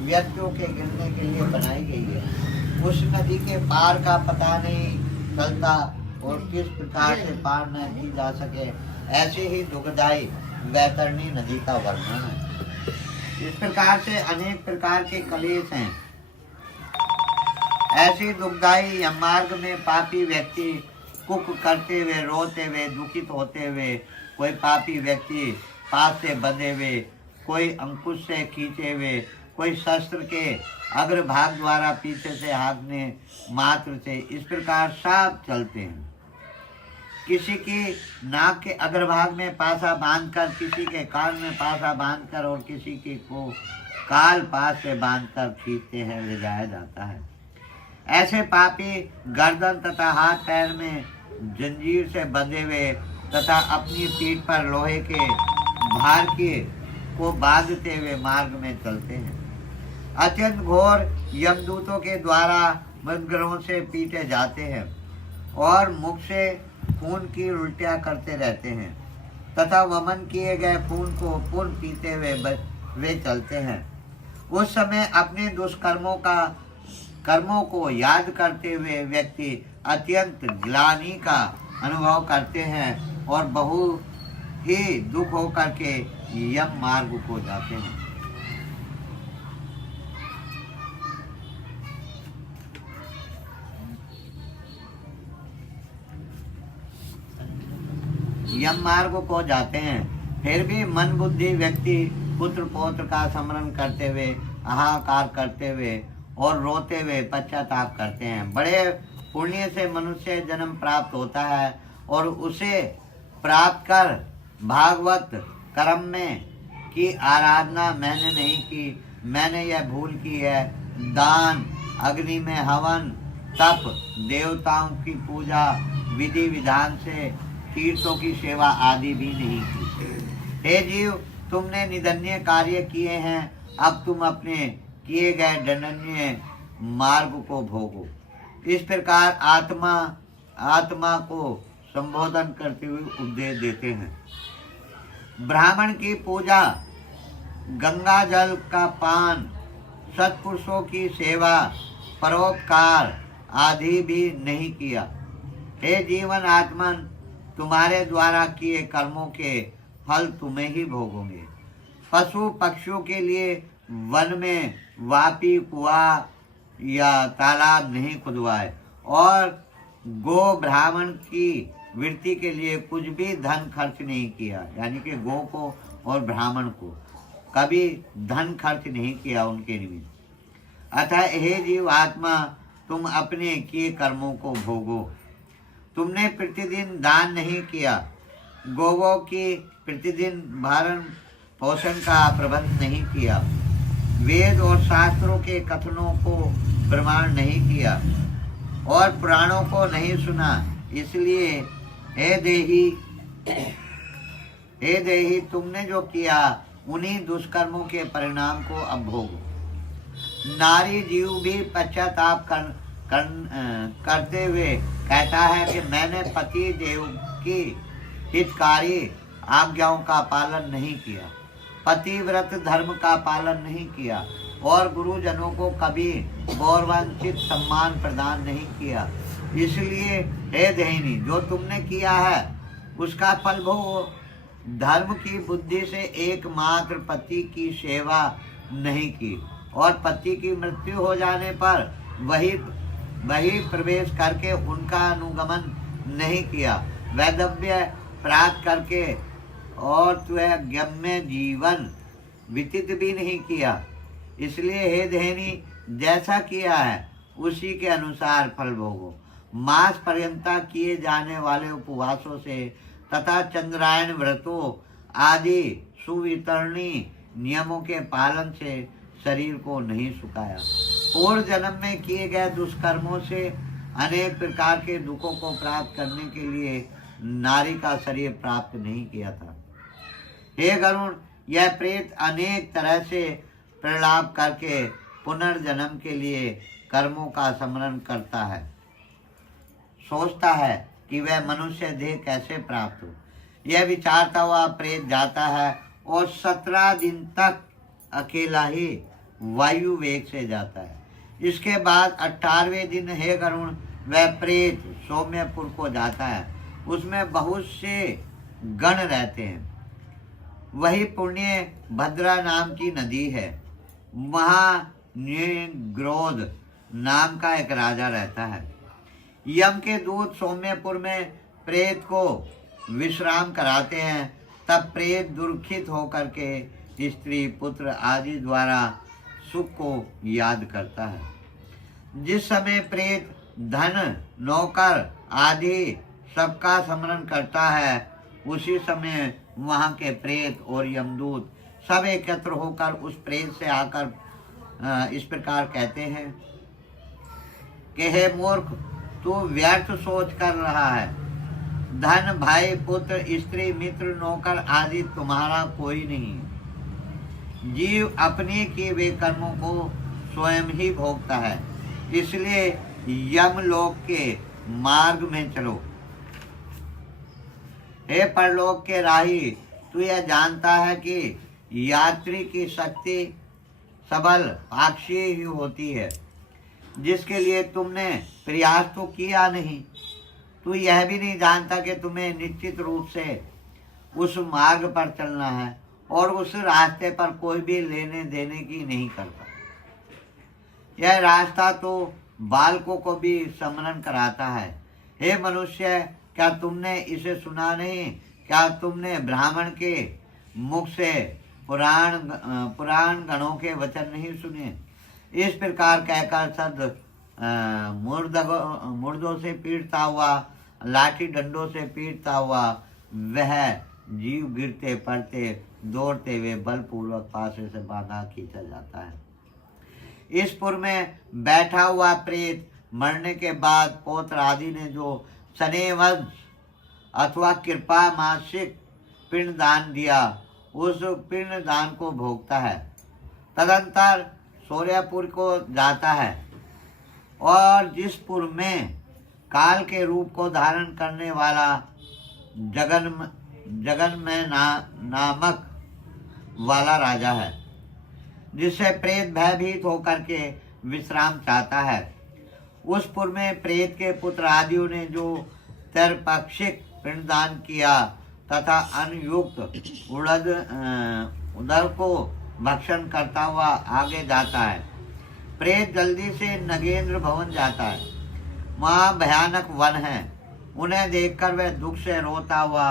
व्यक्तियों के गिरने के लिए बनाई गई है। उस नदी के पार का पता नहीं चलता और किस प्रकार से पार न की जा सके, ऐसे ही दुखदायी वैतरणी नदी का वर्णन है। इस प्रकार से अनेक प्रकार के कलेश हैं। ऐसे दुखदायी यममार्ग में पापी व्यक्ति कुक करते हुए, रोते हुए, दुखित होते हुए, कोई पापी व्यक्ति पास से बंधे हुए, कोई अंकुश से खींचे हुए, कोई शस्त्र के अग्रभाग द्वारा पीछे से हाँकने मात्र से, इस प्रकार सब चलते हैं। किसी की नाक के अग्रभाग में पासा बांधकर, किसी के कान में पासा बांधकर और किसी के को काल पास से बांधकर खींचते हैं, ले जाया जाता है। ऐसे पापी गर्दन तथा हाथ पैर में जंजीर से बंधे हुए तथा अपनी पीठ पर लोहे के भार को बांधते हुए मार्ग में चलते हैं। अत्यंत घोर यमदूतों के द्वारा मृगरों से पीटे जाते हैं और मुख से खून की उल्टियां करते रहते हैं तथा वमन किए गए खून को पुनः पीते हुए वे चलते हैं। उस समय अपने कर्मों को याद करते हुए व्यक्ति अत्यंत ग्लानि का अनुभव करते हैं और बहुत ही दुख होकर के यम मार्ग को जाते हैं। यम मार्ग को जाते हैं। फिर भी मन बुद्धि व्यक्ति पुत्र पौत्र का स्मरण करते हुए, हाहाकार करते हुए और रोते हुए पश्चाताप करते हैं। बड़े पुण्य से मनुष्य जन्म प्राप्त होता है और उसे प्राप्त कर भागवत कर्म में की आराधना मैंने नहीं की, मैंने यह भूल की है। दान, अग्नि में हवन, तप, देवताओं की पूजा विधि विधान से, तीर्थों की सेवा आदि भी नहीं की। हे जीव, तुमने निंदनीय कार्य किए हैं, अब तुम अपने किए गए दंडनीय मार्ग को भोगो। इस प्रकार आत्मा को संबोधन करते हुए उपदेश देते हैं। ब्राह्मण की पूजा, गंगा जल का पान, सत्पुरुषों की सेवा, परोपकार आदि भी नहीं किया। हे जीवन आत्मन, तुम्हारे द्वारा किए कर्मों के फल तुम्हें ही भोगोगे। पशु पक्षियों के लिए वन में वापी, कुआं या तालाब नहीं खुदवाए और गो ब्राह्मण की वृत्ति के लिए कुछ भी धन खर्च नहीं किया, यानी कि गो को और ब्राह्मण को कभी धन खर्च नहीं किया उनके निमित्त। अतः हे जीव आत्मा, तुम अपने किए कर्मों को भोगो। तुमने प्रतिदिन दान नहीं किया, गोवों की प्रतिदिन भरण पोषण का प्रबंध नहीं किया, वेद और शास्त्रों के कथनों को प्रमाण नहीं किया और पुराणों को नहीं सुना। इसलिए हे देही, तुमने जो किया उन्हीं दुष्कर्मों के परिणाम को अब भोगो। नारी जीव भी पश्चाताप करते हुए कहता है कि मैंने पति देव की हितकारी आज्ञाओं का पालन नहीं किया, पतिव्रत धर्म का पालन नहीं किया और गुरुजनों को कभी गौरवान्वित सम्मान प्रदान नहीं किया। इसलिए हे देहिनी, जो तुमने किया है उसका फल भोगो। धर्म की बुद्धि से एकमात्र पति की सेवा नहीं की और पति की मृत्यु हो जाने पर वही प्रवेश करके उनका अनुगमन नहीं किया, वैधव्य प्राप्त करके और तुझे गम्य जीवन व्यतीत भी नहीं किया। इसलिए हे देहिनी, जैसा किया है उसी के अनुसार फल भोगो। मास पर्यंता किए जाने वाले उपवासों से तथा चंद्रायन व्रतों आदि सुवितरणी नियमों के पालन से शरीर को नहीं सुखाया। पूर्व जन्म में किए गए दुष्कर्मों से अनेक प्रकार के दुखों को प्राप्त करने के लिए नारी का शरीर प्राप्त नहीं किया था। हे गरुण, यह प्रेत अनेक तरह से प्रलाप करके पुनर्जन्म के लिए कर्मों का स्मरण करता है, सोचता है कि वह मनुष्य देह कैसे प्राप्त हो। यह विचारता हुआ प्रेत जाता है और 17 दिन तक अकेला ही वायु वेग से जाता है। इसके बाद 18वें दिन हे गरुण, वह प्रेत सौम्यपुर को जाता है। उसमें बहुत से गण रहते हैं। वही पुण्य भद्रा नाम की नदी है। वहाँ न्यग्रोध नाम का एक राजा रहता है। यम के दूत सौम्यपुर में प्रेत को विश्राम कराते हैं। तब प्रेत दुर्खित होकर के स्त्री पुत्र आदि द्वारा सुख को याद करता है। जिस समय प्रेत धन नौकर आदि सबका स्मरण करता है, उसी समय वहाँ के प्रेत और यमदूत सब एकत्र होकर उस प्रेत से आकर इस प्रकार कहते हैं कि हे मूर्ख, तू व्यर्थ सोच कर रहा है। धन, भाई, पुत्र, स्त्री, मित्र, नौकर आदि तुम्हारा कोई नहीं। जीव अपने किए हुए कर्मों को स्वयं ही भोगता है। इसलिए यमलोक के मार्ग में चलो। हे परलोक के राही, तू यह जानता है कि यात्री की शक्ति सबल पाक्षी ही होती है, जिसके लिए तुमने प्रयास तो किया नहीं। तू यह भी नहीं जानता कि तुम्हें निश्चित रूप से उस मार्ग पर चलना है और उस रास्ते पर कोई भी लेने देने की नहीं करता। यह रास्ता तो बालकों को भी स्मरण कराता है। हे मनुष्य, क्या तुमने इसे सुना नहीं? क्या तुमने ब्राह्मण के मुख से पुराण गणों के वचन नहीं सुने? इस प्रकार कहकर सद मुर्दों से पीटता हुआ, लाठी डंडों से पीटता हुआ वह जीव गिरते पड़ते दौड़ते हुए बलपूर्वक पासे से बांधा खींचा जाता है। इस पुर में बैठा हुआ प्रेत मरने के बाद पौत्र आदि ने जो सनेवंश अथवा कृपा मासिक पिंडदान दिया, उस पिंडदान को भोगता है। तदंतर सूर्यपुर को जाता है और जिस पुर में काल के रूप को धारण करने वाला जगन्मय नामक वाला राजा है, जिससे प्रेत भयभीत होकर के विश्राम चाहता है। उस पुर में प्रेत के पुत्र आदियों ने जो तरपक्षिक पिंडदान किया तथा अनयुक्त उदर को भक्षण करता हुआ आगे जाता है। प्रेत जल्दी से नगेंद्र भवन जाता है। वहाँ भयानक वन है। उन्हें देखकर वह दुख से रोता हुआ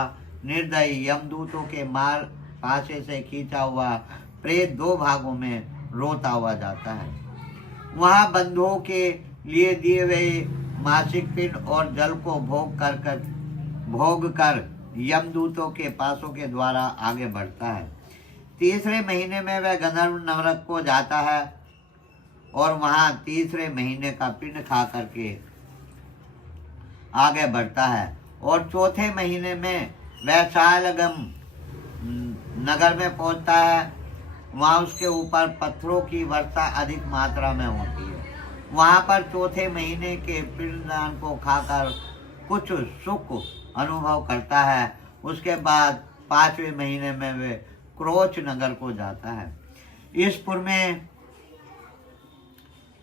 निर्दयी यमदूतों के मार पासे से खींचा हुआ प्रेत 2 भागों में रोता हुआ जाता है। वहाँ बंधुओं के लिए दिए हुए मासिक पिंड और जल को भोग कर यमदूतों के पासों के द्वारा आगे बढ़ता है। 3रे महीने में वह गंधर्व नरक को जाता है और वहाँ 3रे महीने का पिंड खा करके आगे बढ़ता है और 4थे महीने में वह शालगम नगर में पहुंचता है। वहाँ उसके ऊपर पत्थरों की वर्षा अधिक मात्रा में होती है। वहां पर चौथे महीने के पिंडदान को खाकर कुछ सुख अनुभव करता है। उसके बाद 5वें महीने में वे क्रोच नगर को जाता है। इस पुर में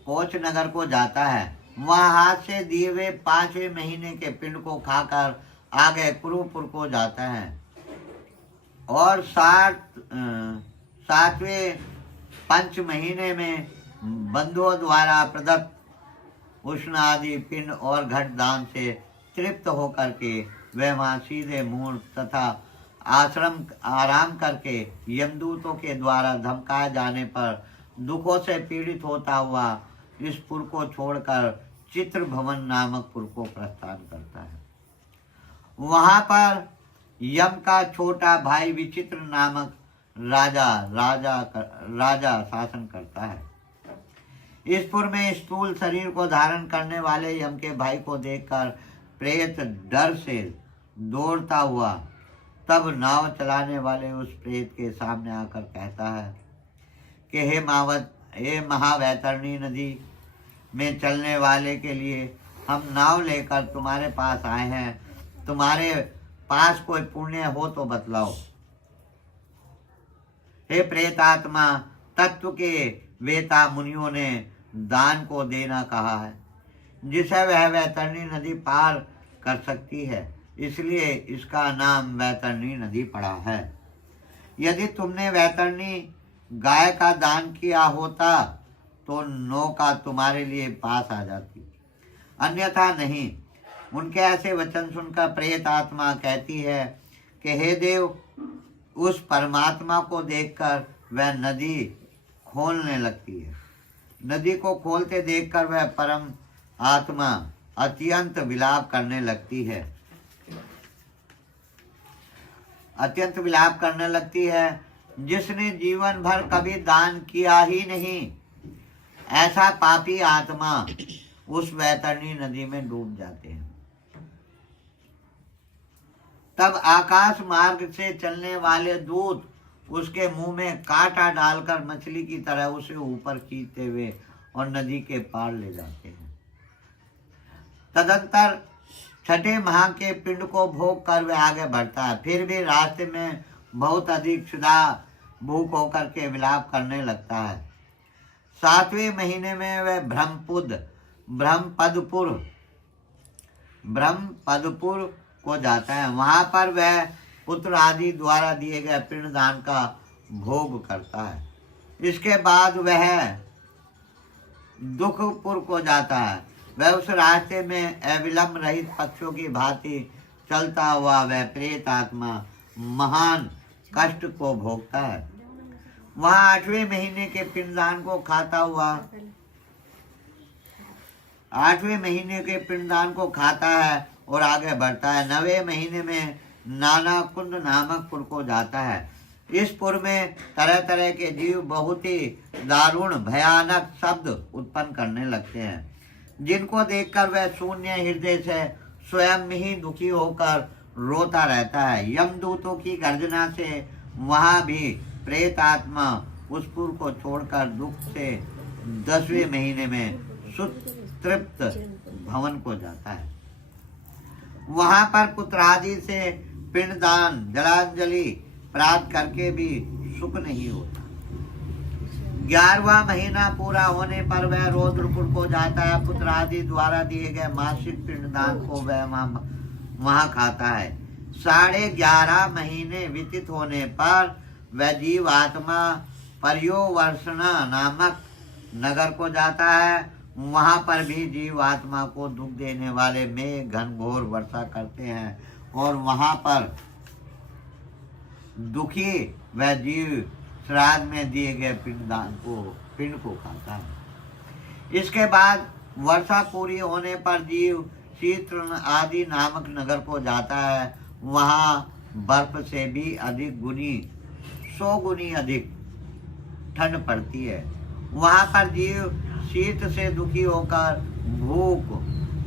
कोच नगर को जाता है। वहां हाथ से दिए हुए 5वें महीने के पिंड को खाकर आगे कुरुपुर को जाता है और 7वें पंच महीने में बंधुओं द्वारा प्रदत्त उष्ण आदि पिंड और घट दान से तृप्त होकर के वह वहां सीधे मूल तथा आराम करके यमदूतों के द्वारा धमकाए जाने पर दुखों से पीड़ित होता हुआ इस पुर को छोड़कर चित्र भवन नामक पुर को प्रस्थान करता है। वहां पर यम का छोटा भाई विचित्र नामक राजा शासन करता है। इस पुर में स्थूल शरीर को धारण करने वाले यम के भाई को देखकर प्रेत डर से दौड़ता हुआ तब नाव चलाने वाले उस प्रेत के सामने आकर कहता है कि हे महावैतरणी नदी में चलने वाले के लिए हम नाव लेकर तुम्हारे पास आए हैं। तुम्हारे पास कोई पुण्य हो तो बतलाओ। हे प्रेतात्मा, तत्व के वेता मुनियों ने दान को देना कहा है, जिसे वह वैतरणी नदी पार कर सकती है, इसलिए इसका नाम वैतरणी नदी पड़ा है। यदि तुमने वैतरणी गाय का दान किया होता तो नौका तुम्हारे लिए पास आ जाती, अन्यथा नहीं। उनके ऐसे वचन सुनकर प्रेत आत्मा कहती है कि हे देव, उस परमात्मा को देखकर वह नदी खोलने लगती है। नदी को खोलते देखकर वह परम आत्मा अत्यंत विलाप करने लगती है। अत्यंत विलाप करने लगती है। जिसने जीवन भर कभी दान किया ही नहीं, ऐसा पापी आत्मा उस वैतरणी नदी में डूब जाते हैं। तब आकाश मार्ग से चलने वाले दूत उसके मुंह में कांटा डालकर मछली की तरह उसे ऊपर खींचते हुए और नदी के पार ले जाते हैं। तदंतर छठे माह के पिंड को भोग कर वह आगे बढ़ता है। फिर भी रास्ते में बहुत अधिक क्षुधा भूख होकर के विलाप करने लगता है। 7वें महीने में वह ब्रह्मपदपुर को जाता है। वहां पर वह पुत्र आदि द्वारा दिए गए पिंडदान का भोग करता है। इसके बाद वह दुखपुर को जाता है। वह उस रास्ते में अविलंब रहित पक्षियों की भांति चलता हुआ वह प्रेत आत्मा महान कष्ट को भोगता है। वहां 8वें महीने के पिंडदान को खाता हुआ 8वें महीने के पिंडदान को खाता है और आगे बढ़ता है। 9वें महीने में नाना कुंड नामक पुर को जाता है। इस पुर में तरह तरह के जीव बहुत ही दारुण भयानक शब्द उत्पन्न करने लगते हैं, जिनको देखकर वह शून्य हृदय से स्वयं ही दुखी होकर रोता रहता है। यमदूतों की गर्जना से वहां भी प्रेत आत्मा उस पुर को छोड़कर दुख से 10वें महीने में सुतृप्त भवन को जाता है। वहां पर पुत्र आदि से पिंडदान जलांजलि प्राप्त करके भी सुख नहीं होता। 11वां महीना पूरा होने पर वह रौद्रपुर को जाता है। पुत्र आदि द्वारा दिए गए मासिक पिंडदान को वह वहां खाता है। 11.5 महीने व्यतीत होने पर वह जीव आत्मा पर्योवर्षणा नामक नगर को जाता है। वहां पर भी जीव आत्मा को दुख देने वाले मेघ घनघोर वर्षा करते हैं और वहां पर दुखी वह जीव श्राद्ध में दिए गए पिंड को खाता है। इसके बाद वर्षा पूरी होने पर जीव शीतृण आदि नामक नगर को जाता है। वहां बर्फ से भी अधिक 100 गुनी अधिक ठंड पड़ती है। वहां पर जीव शीत से दुखी होकर भूख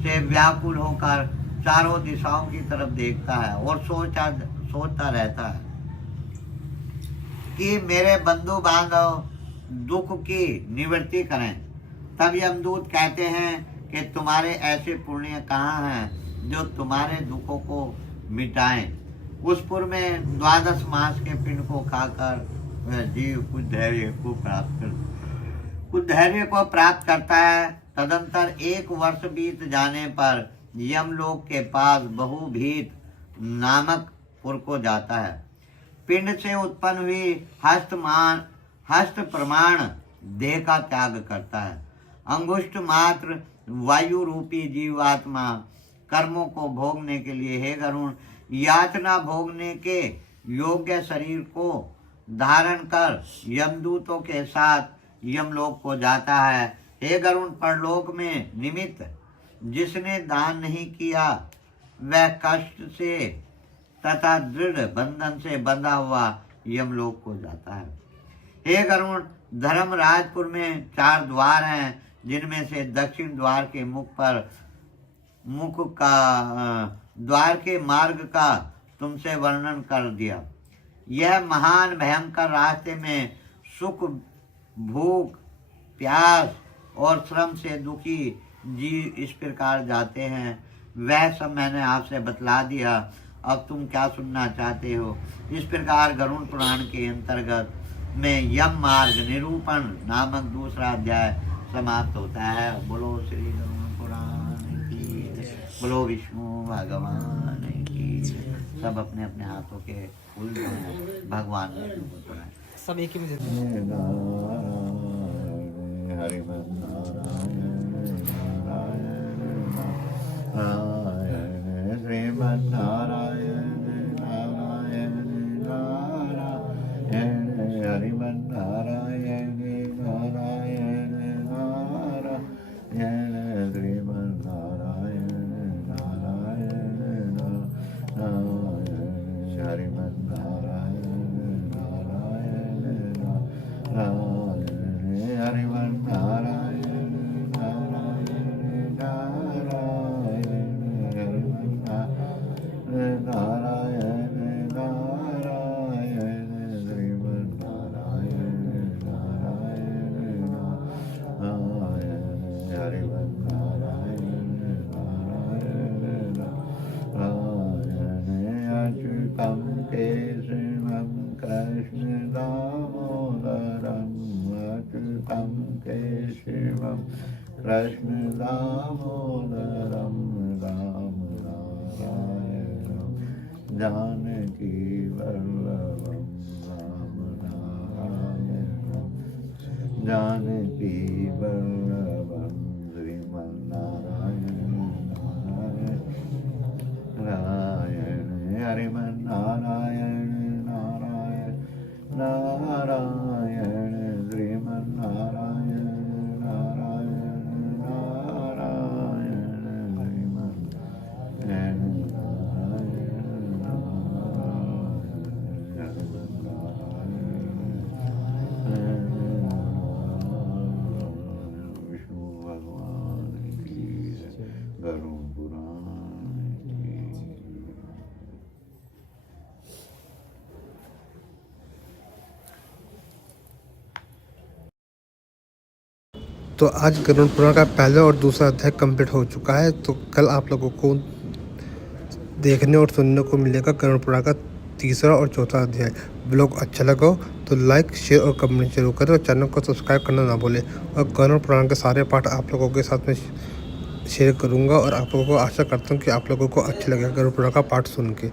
से व्याकुल होकर चारों दिशाओं की तरफ देखता है और सोचता रहता है कि मेरे बंधु बांधव दुख की निवृत्ति करें। तब यमदूत कहते हैं कि तुम्हारे ऐसे पुण्य कहाँ हैं जो तुम्हारे दुखों को मिटाएं। उस पुर में 12 मास के पिंड को खाकर वह जीव कुछ धैर्य को प्राप्त करता है। तदंतर 1 वर्ष बीत जाने पर यमलोक के पास बहुभीत नामक पुर को जाता है। पिंड से उत्पन्न हुई हस्त प्रमाण देह का त्याग करता है। अंगुष्ठ मात्र वायु रूपी जीवात्मा कर्मों को भोगने के लिए हे गरुण यातना भोगने के योग्य शरीर को धारण कर यमदूतों के साथ यमलोक को जाता है। हे गरुण परलोक में निमित्त जिसने दान नहीं किया वह कष्ट से तथा दृढ़ बंधन से बंधा हुआ यमलोक को जाता है। हे गरुण धर्मराजपुर में 4 द्वार हैं, जिनमें से दक्षिण द्वार के द्वार के मार्ग का तुमसे वर्णन कर दिया। यह महान भयंकर रास्ते में सुख भूख प्यास और श्रम से दुखी जीव इस प्रकार जाते हैं, वह सब मैंने आपसे बतला दिया। अब तुम क्या सुनना चाहते हो। इस प्रकार गरुड़ पुराण के अंतर्गत में यम मार्ग निरूपण नामक दूसरा अध्याय समाप्त होता है। बोलो श्री गरुड़ पुराण की, बोलो विष्णु भगवान की। सब अपने अपने हाथों के फूल भगवान में सब एक ही में कृष्ण दामोदरम राम नारायणम जानकी वल्लभम राम नारायणम जानकी वल्लभम श्रीमन्नारायण नारायण हरिमन नारायण नारायण नारायण श्रीमन्नारायण तो आज गरुड़ पुराण का पहला और दूसरा अध्याय कंप्लीट हो चुका है। तो कल आप लोगों को देखने और सुनने को मिलेगा गरुड़ पुराण का तीसरा और चौथा अध्याय। ब्लॉग अच्छा लगा हो तो लाइक शेयर और कमेंट जरूर करें और चैनल को सब्सक्राइब करना ना भूलें। और गरुड़ पुराण के सारे पार्ट आप लोगों के साथ में शेयर करूँगा और आप लोगों को आशा करता हूँ कि आप लोगों को अच्छा लगेगा गरुड़ पुराण का पार्ट सुन के।